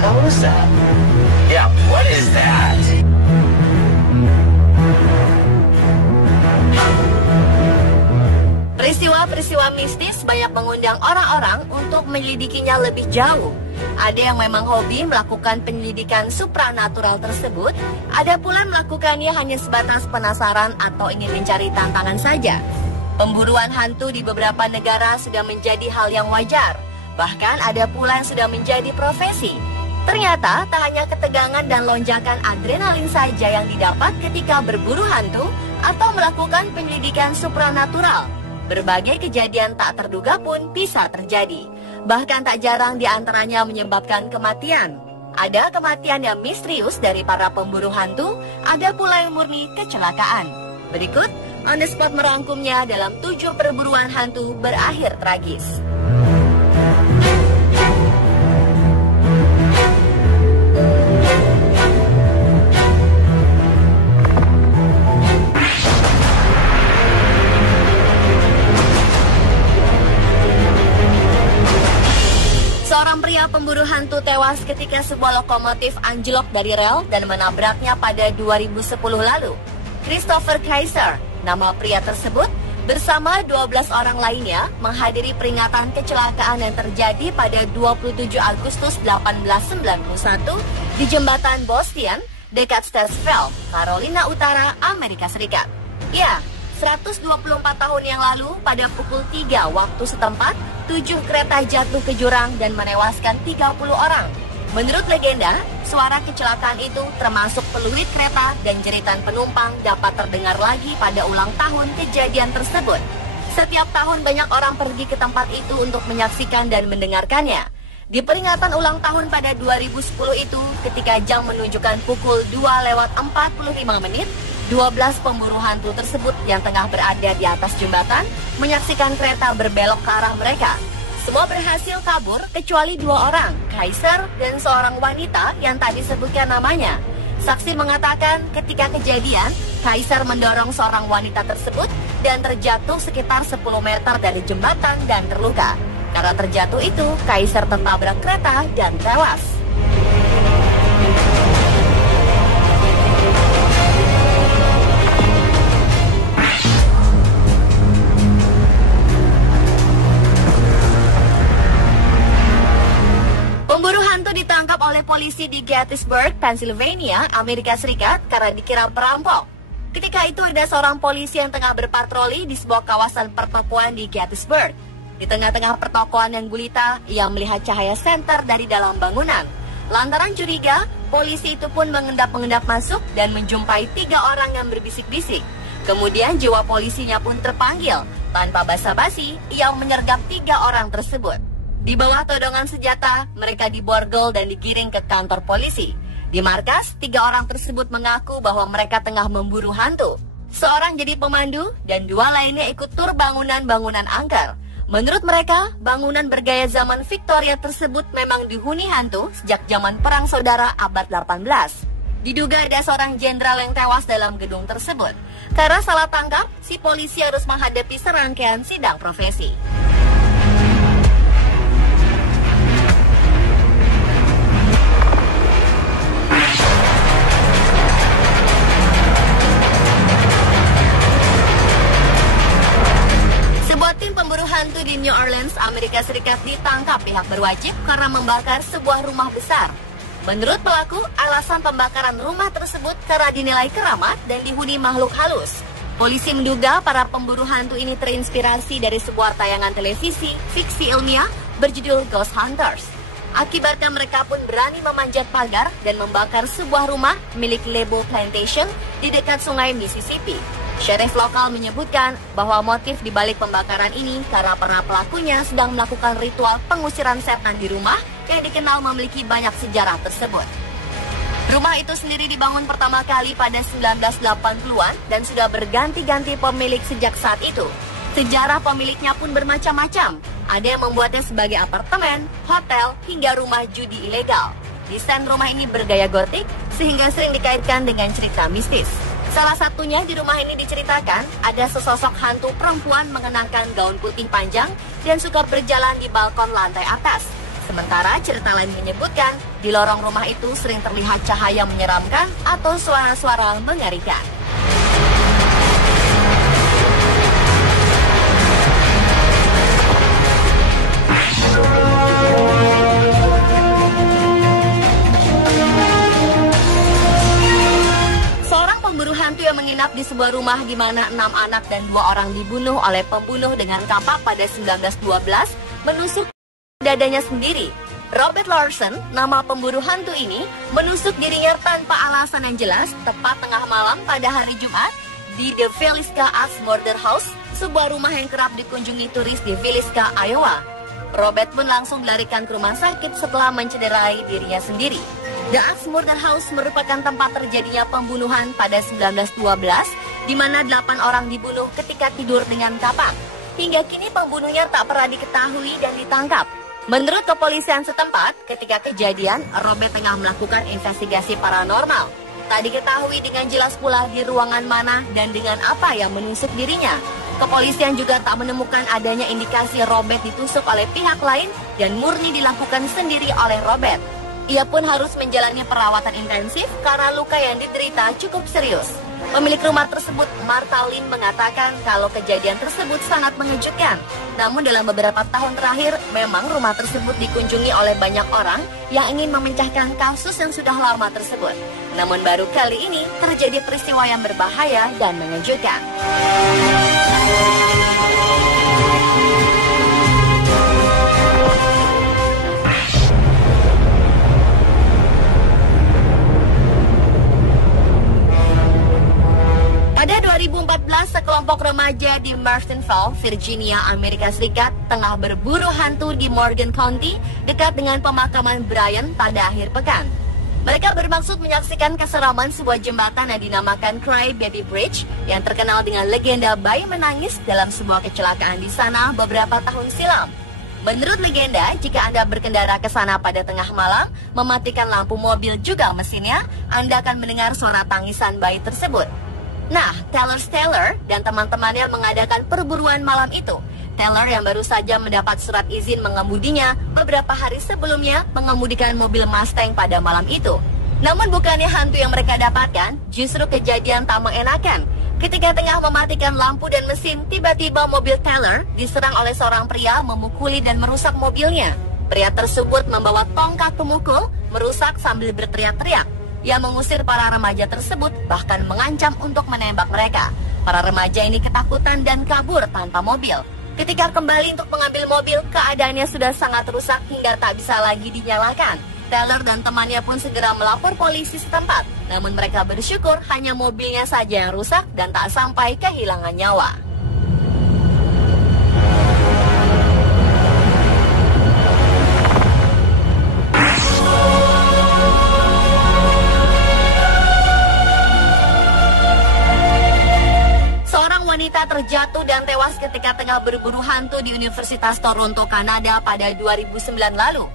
hell was that? Yeah, what is that? Peristiwa-peristiwa mistis banyak mengundang orang-orang untuk menyelidikinya lebih jauh. Ada yang memang hobi melakukan penyelidikan supranatural tersebut, ada pula melakukannya hanya sebatas penasaran atau ingin mencari tantangan saja. Pemburuan hantu di beberapa negara sudah menjadi hal yang wajar, bahkan ada pula yang sudah menjadi profesi. Ternyata tak hanya ketegangan dan lonjakan adrenalin saja yang didapat ketika berburu hantu atau melakukan penyelidikan supranatural. Berbagai kejadian tak terduga pun bisa terjadi. Bahkan tak jarang diantaranya menyebabkan kematian. Ada kematian yang misterius dari para pemburu hantu, ada pula yang murni kecelakaan. Berikut, On The Spot merangkumnya dalam 7 perburuan hantu berakhir tragis. Seorang pria pemburu hantu tewas ketika sebuah lokomotif anjlok dari rel dan menabraknya pada 2010 lalu. Christopher Kaiser, nama pria tersebut, bersama 12 orang lainnya menghadiri peringatan kecelakaan yang terjadi pada 27 Agustus 1891 di jembatan Bostian, dekat Stasville, Carolina Utara, Amerika Serikat. Ya, 124 tahun yang lalu, pada pukul 3 waktu setempat, 7 kereta jatuh ke jurang dan menewaskan 30 orang. Menurut legenda, suara kecelakaan itu termasuk peluit kereta dan jeritan penumpang dapat terdengar lagi pada ulang tahun kejadian tersebut. Setiap tahun banyak orang pergi ke tempat itu untuk menyaksikan dan mendengarkannya. Di peringatan ulang tahun pada 2010 itu, ketika jam menunjukkan pukul 2:45, 12 pemburu hantu tersebut yang tengah berada di atas jembatan menyaksikan kereta berbelok ke arah mereka. Semua berhasil kabur kecuali 2 orang, Kaiser dan seorang wanita yang tak disebutkan namanya. Saksi mengatakan ketika kejadian, Kaiser mendorong seorang wanita tersebut dan terjatuh sekitar 10 meter dari jembatan dan terluka. Karena terjatuh itu, Kaiser tertabrak kereta dan tewas. Pemburu hantu ditangkap oleh polisi di Gettysburg, Pennsylvania, Amerika Serikat karena dikira perampok. Ketika itu ada seorang polisi yang tengah berpatroli di sebuah kawasan pertokoan di Gettysburg. Di tengah-tengah pertokoan yang gulita, ia melihat cahaya senter dari dalam bangunan. Lantaran curiga, polisi itu pun mengendap-mengendap masuk dan menjumpai 3 orang yang berbisik-bisik. Kemudian jiwa polisinya pun terpanggil. Tanpa basa-basi, ia menyergap 3 orang tersebut. Di bawah todongan senjata, mereka diborgol dan digiring ke kantor polisi. Di markas, 3 orang tersebut mengaku bahwa mereka tengah memburu hantu. Seorang jadi pemandu dan 2 lainnya ikut tur bangunan-bangunan angker. Menurut mereka, bangunan bergaya zaman Victoria tersebut memang dihuni hantu sejak zaman Perang Saudara abad 18. Diduga ada seorang jenderal yang tewas dalam gedung tersebut. Karena salah tangkap, si polisi harus menghadapi serangkaian sidang profesi. Tim pemburu hantu di New Orleans, Amerika Serikat ditangkap pihak berwajib karena membakar sebuah rumah besar. Menurut pelaku, alasan pembakaran rumah tersebut karena dinilai keramat dan dihuni makhluk halus. Polisi menduga para pemburu hantu ini terinspirasi dari sebuah tayangan televisi fiksi ilmiah berjudul Ghost Hunters. Akibatnya mereka pun berani memanjat pagar dan membakar sebuah rumah milik Lebo Plantation di dekat sungai Mississippi. Sheriff lokal menyebutkan bahwa motif dibalik pembakaran ini karena para pelakunya sedang melakukan ritual pengusiran setan di rumah yang dikenal memiliki banyak sejarah tersebut. Rumah itu sendiri dibangun pertama kali pada 1980-an dan sudah berganti-ganti pemilik sejak saat itu. Sejarah pemiliknya pun bermacam-macam. Ada yang membuatnya sebagai apartemen, hotel, hingga rumah judi ilegal. Desain rumah ini bergaya gotik sehingga sering dikaitkan dengan cerita mistis. Salah satunya di rumah ini diceritakan ada sesosok hantu perempuan mengenakan gaun putih panjang dan suka berjalan di balkon lantai atas. Sementara cerita lain menyebutkan, di lorong rumah itu sering terlihat cahaya menyeramkan atau suara-suara mengerikan. Seorang pemburu hantu yang menginap di sebuah rumah di mana 6 anak dan 2 orang dibunuh oleh pembunuh dengan kampak pada 1912 menusuk dadanya sendiri. Robert Larson, nama pemburu hantu ini, menusuk dirinya tanpa alasan yang jelas tepat tengah malam pada hari Jumat di The Villisca Axe Murder House, sebuah rumah yang kerap dikunjungi turis di Villisca, Iowa. Robert pun langsung dilarikan ke rumah sakit setelah mencederai dirinya sendiri. The Axe Murder House merupakan tempat terjadinya pembunuhan pada 1912, di mana 8 orang dibunuh ketika tidur dengan kapak. Hingga kini pembunuhnya tak pernah diketahui dan ditangkap. Menurut kepolisian setempat, ketika kejadian, Robert tengah melakukan investigasi paranormal. Tak diketahui dengan jelas pula di ruangan mana dan dengan apa yang menusuk dirinya. Kepolisian juga tak menemukan adanya indikasi Robert ditusuk oleh pihak lain dan murni dilakukan sendiri oleh Robert. Ia pun harus menjalani perawatan intensif karena luka yang diderita cukup serius. Pemilik rumah tersebut, Martha Lynn, mengatakan kalau kejadian tersebut sangat mengejutkan. Namun dalam beberapa tahun terakhir, memang rumah tersebut dikunjungi oleh banyak orang yang ingin memecahkan kasus yang sudah lama tersebut. Namun baru kali ini terjadi peristiwa yang berbahaya dan mengejutkan. Pada 2014, sekelompok remaja di Martinsville, Virginia, Amerika Serikat tengah berburu hantu di Morgan County dekat dengan pemakaman Brian pada akhir pekan. Mereka bermaksud menyaksikan keseraman sebuah jembatan yang dinamakan Cry Baby Bridge yang terkenal dengan legenda bayi menangis dalam sebuah kecelakaan di sana beberapa tahun silam. Menurut legenda, jika Anda berkendara ke sana pada tengah malam, mematikan lampu mobil juga mesinnya, Anda akan mendengar suara tangisan bayi tersebut. Nah, Taylor dan teman-temannya mengadakan perburuan malam itu. Taylor yang baru saja mendapat surat izin mengemudinya beberapa hari sebelumnya mengemudikan mobil Mustang pada malam itu. Namun bukannya hantu yang mereka dapatkan, justru kejadian tak mengenakan. Ketika tengah mematikan lampu dan mesin, tiba-tiba mobil Taylor diserang oleh seorang pria memukuli dan merusak mobilnya. Pria tersebut membawa tongkat pemukul, merusak sambil berteriak-teriak. Ia mengusir para remaja tersebut, bahkan mengancam untuk menembak mereka. Para remaja ini ketakutan dan kabur tanpa mobil. Ketika kembali untuk mengambil mobil, keadaannya sudah sangat rusak hingga tak bisa lagi dinyalakan. Taylor dan temannya pun segera melapor polisi setempat. Namun mereka bersyukur hanya mobilnya saja yang rusak dan tak sampai kehilangan nyawa. Wanita terjatuh dan tewas ketika tengah berburu hantu di Universitas Toronto, Kanada pada 2009 lalu.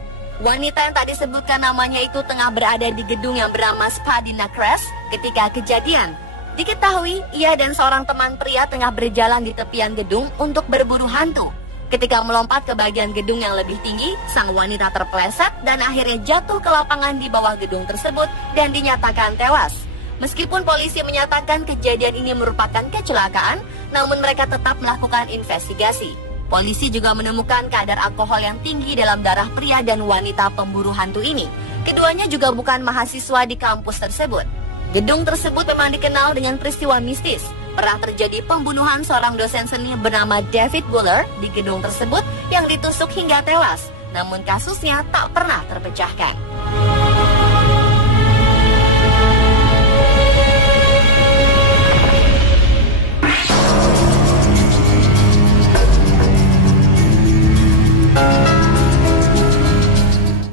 Wanita yang tak disebutkan namanya itu tengah berada di gedung yang bernama Spadina Crest ketika kejadian. Diketahui, ia dan seorang teman pria tengah berjalan di tepian gedung untuk berburu hantu. Ketika melompat ke bagian gedung yang lebih tinggi, sang wanita terpeleset dan akhirnya jatuh ke lapangan di bawah gedung tersebut dan dinyatakan tewas. Meskipun polisi menyatakan kejadian ini merupakan kecelakaan, namun mereka tetap melakukan investigasi. Polisi juga menemukan kadar alkohol yang tinggi dalam darah pria dan wanita pemburu hantu ini. Keduanya juga bukan mahasiswa di kampus tersebut. Gedung tersebut memang dikenal dengan peristiwa mistis. Pernah terjadi pembunuhan seorang dosen seni bernama David Buller di gedung tersebut yang ditusuk hingga tewas. Namun kasusnya tak pernah terpecahkan.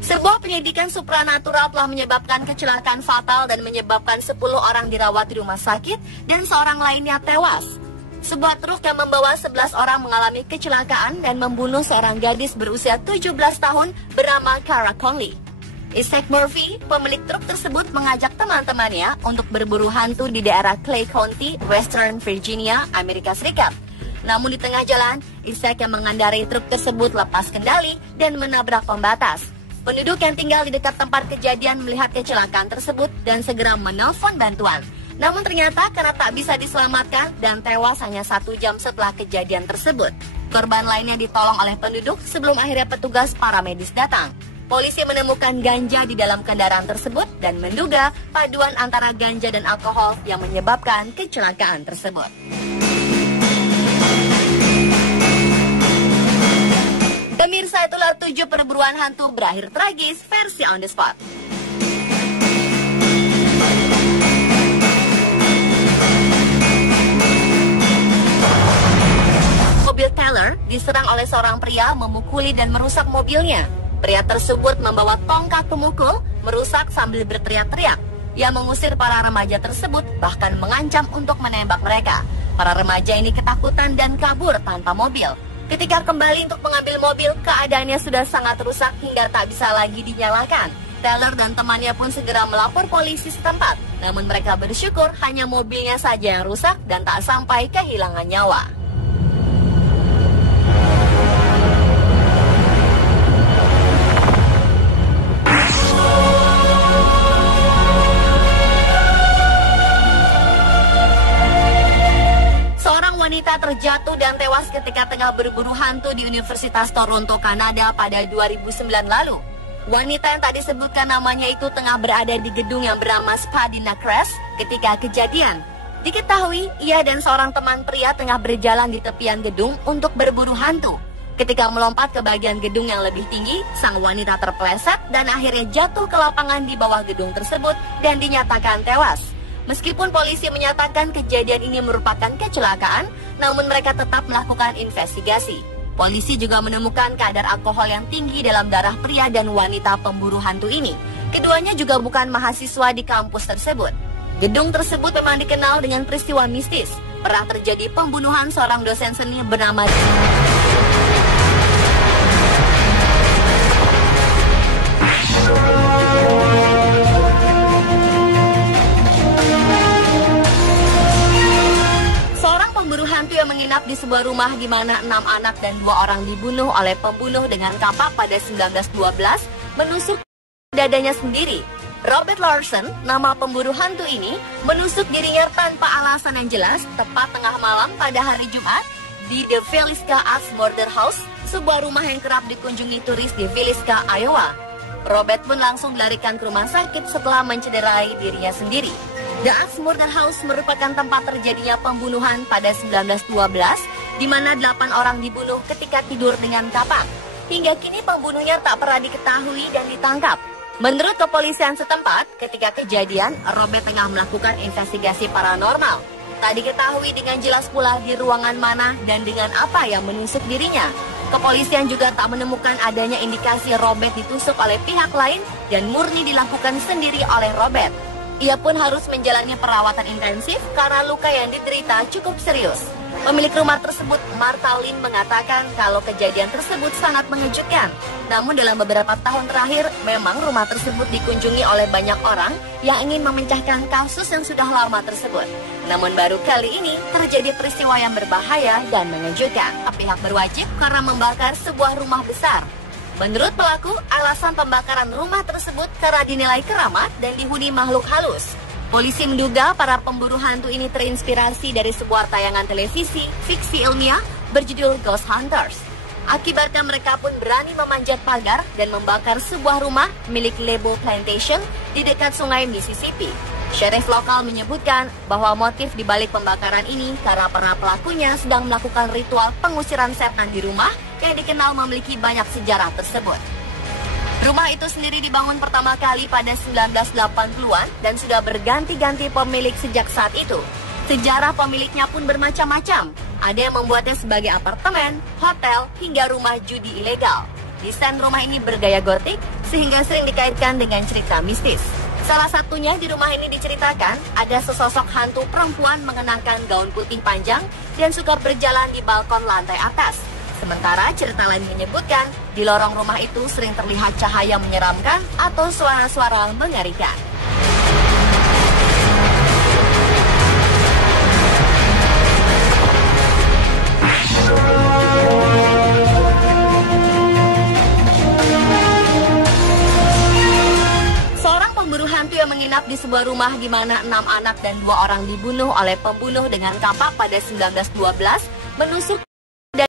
Sebuah penyidikan supranatural telah menyebabkan kecelakaan fatal dan menyebabkan 10 orang dirawat di rumah sakit dan seorang lainnya tewas. Sebuah truk yang membawa 11 orang mengalami kecelakaan dan membunuh seorang gadis berusia 17 tahun bernama Cara Conley. Isaac Murphy, pemilik truk tersebut, mengajak teman-temannya untuk berburu hantu di daerah Clay County, Western Virginia, Amerika Serikat. Namun di tengah jalan, Isaac yang mengendarai truk tersebut lepas kendali dan menabrak pembatas. Penduduk yang tinggal di dekat tempat kejadian melihat kecelakaan tersebut dan segera menelpon bantuan. Namun ternyata karena tak bisa diselamatkan dan tewas hanya 1 jam setelah kejadian tersebut. Korban lainnya ditolong oleh penduduk sebelum akhirnya petugas paramedis datang. Polisi menemukan ganja di dalam kendaraan tersebut dan menduga paduan antara ganja dan alkohol yang menyebabkan kecelakaan tersebut. Pemirsa, itulah 7 perburuan hantu berakhir tragis versi on the spot. Mobil Taylor diserang oleh seorang pria memukuli dan merusak mobilnya. Pria tersebut membawa tongkat pemukul, merusak sambil berteriak-teriak. Ia mengusir para remaja tersebut, bahkan mengancam untuk menembak mereka. Para remaja ini ketakutan dan kabur tanpa mobil. Ketika kembali untuk mengambil mobil, keadaannya sudah sangat rusak hingga tak bisa lagi dinyalakan. Taylor dan temannya pun segera melapor polisi setempat. Namun mereka bersyukur hanya mobilnya saja yang rusak dan tak sampai kehilangan nyawa. Wanita terjatuh dan tewas ketika tengah berburu hantu di Universitas Toronto, Kanada pada 2009 lalu. Wanita yang tak disebutkan namanya itu tengah berada di gedung yang bernama Spadina Crest ketika kejadian. Diketahui, ia dan seorang teman pria tengah berjalan di tepian gedung untuk berburu hantu. Ketika melompat ke bagian gedung yang lebih tinggi, sang wanita terpeleset dan akhirnya jatuh ke lapangan di bawah gedung tersebut dan dinyatakan tewas. Meskipun polisi menyatakan kejadian ini merupakan kecelakaan, namun mereka tetap melakukan investigasi. Polisi juga menemukan kadar alkohol yang tinggi dalam darah pria dan wanita pemburu hantu ini. Keduanya juga bukan mahasiswa di kampus tersebut. Gedung tersebut memang dikenal dengan peristiwa mistis. Pernah terjadi pembunuhan seorang dosen seni bernama pemburu hantu yang menginap di sebuah rumah di mana 6 anak dan 2 orang dibunuh oleh pembunuh dengan kapak pada 1912 menusuk dadanya sendiri. Robert Larson, nama pemburu hantu ini, menusuk dirinya tanpa alasan yang jelas tepat tengah malam pada hari Jumat di The Villisca Axe Murder House, sebuah rumah yang kerap dikunjungi turis di Villisca, Iowa. Robert pun langsung dilarikan ke rumah sakit setelah mencederai dirinya sendiri. The Axe Murder House merupakan tempat terjadinya pembunuhan pada 1912, di mana 8 orang dibunuh ketika tidur dengan kapak. Hingga kini pembunuhnya tak pernah diketahui dan ditangkap. Menurut kepolisian setempat, ketika kejadian, Robert tengah melakukan investigasi paranormal. Tak diketahui dengan jelas pula di ruangan mana dan dengan apa yang menusuk dirinya. Kepolisian juga tak menemukan adanya indikasi Robert ditusuk oleh pihak lain dan murni dilakukan sendiri oleh Robert. Ia pun harus menjalani perawatan intensif karena luka yang diderita cukup serius. Pemilik rumah tersebut, Martha Lynn, mengatakan kalau kejadian tersebut sangat mengejutkan. Namun dalam beberapa tahun terakhir, memang rumah tersebut dikunjungi oleh banyak orang yang ingin memecahkan kasus yang sudah lama tersebut. Namun baru kali ini terjadi peristiwa yang berbahaya dan mengejutkan. Pihak berwajib karena membakar sebuah rumah besar. Menurut pelaku, alasan pembakaran rumah tersebut karena dinilai keramat dan dihuni makhluk halus. Polisi menduga para pemburu hantu ini terinspirasi dari sebuah tayangan televisi fiksi ilmiah berjudul Ghost Hunters. Akibatnya mereka pun berani memanjat pagar dan membakar sebuah rumah milik Lebo Plantation di dekat sungai Mississippi. Sheriff lokal menyebutkan bahwa motif di balik pembakaran ini karena para pelakunya sedang melakukan ritual pengusiran setan di rumah yang dikenal memiliki banyak sejarah tersebut. Rumah itu sendiri dibangun pertama kali pada 1980-an dan sudah berganti-ganti pemilik sejak saat itu. Sejarah pemiliknya pun bermacam-macam. Ada yang membuatnya sebagai apartemen, hotel, hingga rumah judi ilegal. Desain rumah ini bergaya gotik sehingga sering dikaitkan dengan cerita mistis. Salah satunya di rumah ini diceritakan ada sesosok hantu perempuan mengenakan gaun putih panjang dan suka berjalan di balkon lantai atas. Sementara cerita lain menyebutkan di lorong rumah itu sering terlihat cahaya menyeramkan atau suara-suara mengerikan. pemburu hantu yang menginap di sebuah rumah di mana 6 anak dan 2 orang dibunuh oleh pembunuh dengan kampak pada 1912 menusuk